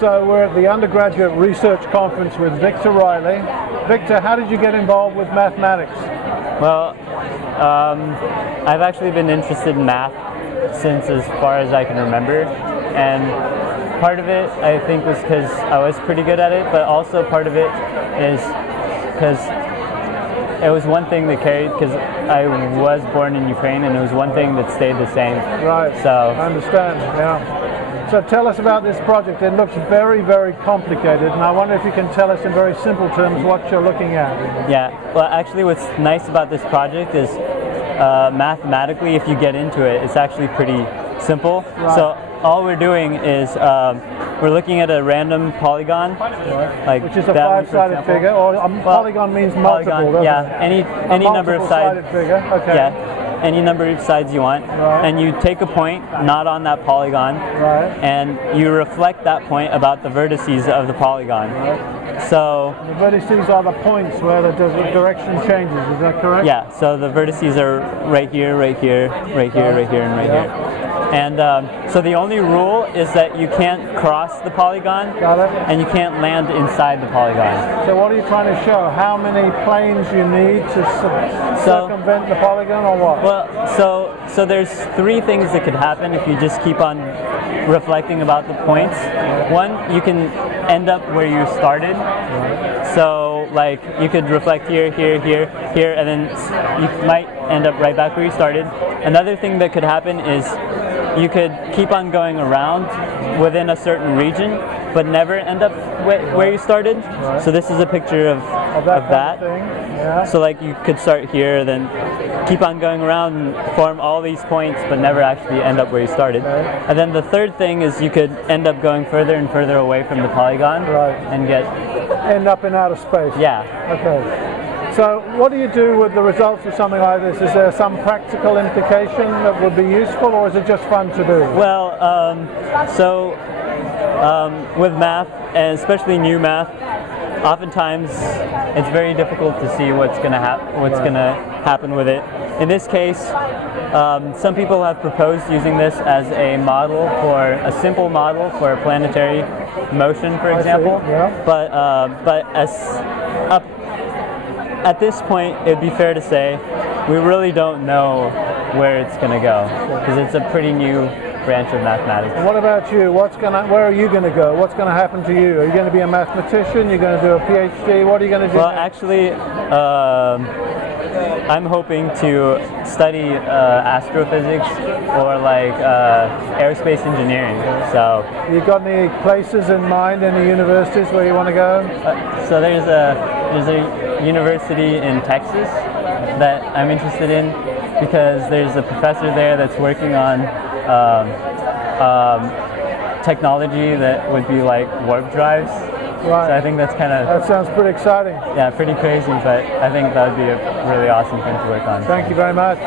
So we're at the Undergraduate Research Conference with Victor Riley. Victor, how did you get involved with mathematics? Well, I've actually been interested in math since as far as I can remember, and part of it I think was because I was pretty good at it, but also part of it is because it was one thing that carried, because I was born in Ukraine, and it was one thing that stayed the same. Right, so I understand, yeah. So tell us about this project. It looks very, very complicated, and I wonder if you can tell us in very simple terms what you're looking at. Yeah, well actually what's nice about this project is mathematically, if you get into it, it's actually pretty simple. Right. So all we're doing is we're looking at a random polygon, like which is a that one, for five-sided example. figure, or a polygon means multiple, polygon, yeah, it? any number of sides. Figure, okay. Yeah, any number of sides you want, right. And you take a point not on that polygon, right. And you reflect that point about the vertices of the polygon. Right. So the vertices are the points where the direction changes. Is that correct? Yeah. So the vertices are right here, right here, right here, right here, and right here. And so the only rule is that you can't cross the polygon, and you can't land inside the polygon. So what are you trying to show? How many planes you need to circumvent the polygon, or what? Well, so there's three things that could happen if you just keep on reflecting about the points. One, you can end up where you started. So like you could reflect here, here, here, here, and then you might end up right back where you started. Another thing that could happen is you could keep on going around within a certain region, but never end up where you started. Right. So this is a picture of that. Yeah. So like you could start here, then keep on going around and form all these points, but never actually end up where you started. Okay. And then the third thing is you could end up going further and further away from the polygon, right. And end up in outer space. Yeah. Okay. So what do you do with the results of something like this? Is there some practical implication that would be useful, or is it just fun to do? Well, with math, and especially new math, oftentimes it's very difficult to see what's going to happen with it. In this case, some people have proposed using this as a model for a simple model for a planetary motion, for example. Yeah. But at this point, it'd be fair to say we really don't know where it's going to go, because it's a pretty new branch of mathematics. What about you? Where are you going to go? What's going to happen to you? Are you going to be a mathematician? You're going to do a PhD? What are you going to do? Well, actually, I'm hoping to study astrophysics or like aerospace engineering. So you got any places in mind, any universities where you want to go? So there's a university in Texas that I'm interested in, because there's a professor there that's working on technology that would be like warp drives. Right. So I think that's kind of... That sounds pretty exciting. Yeah, pretty crazy, but I think that would be a really awesome thing to work on. Thank you very much.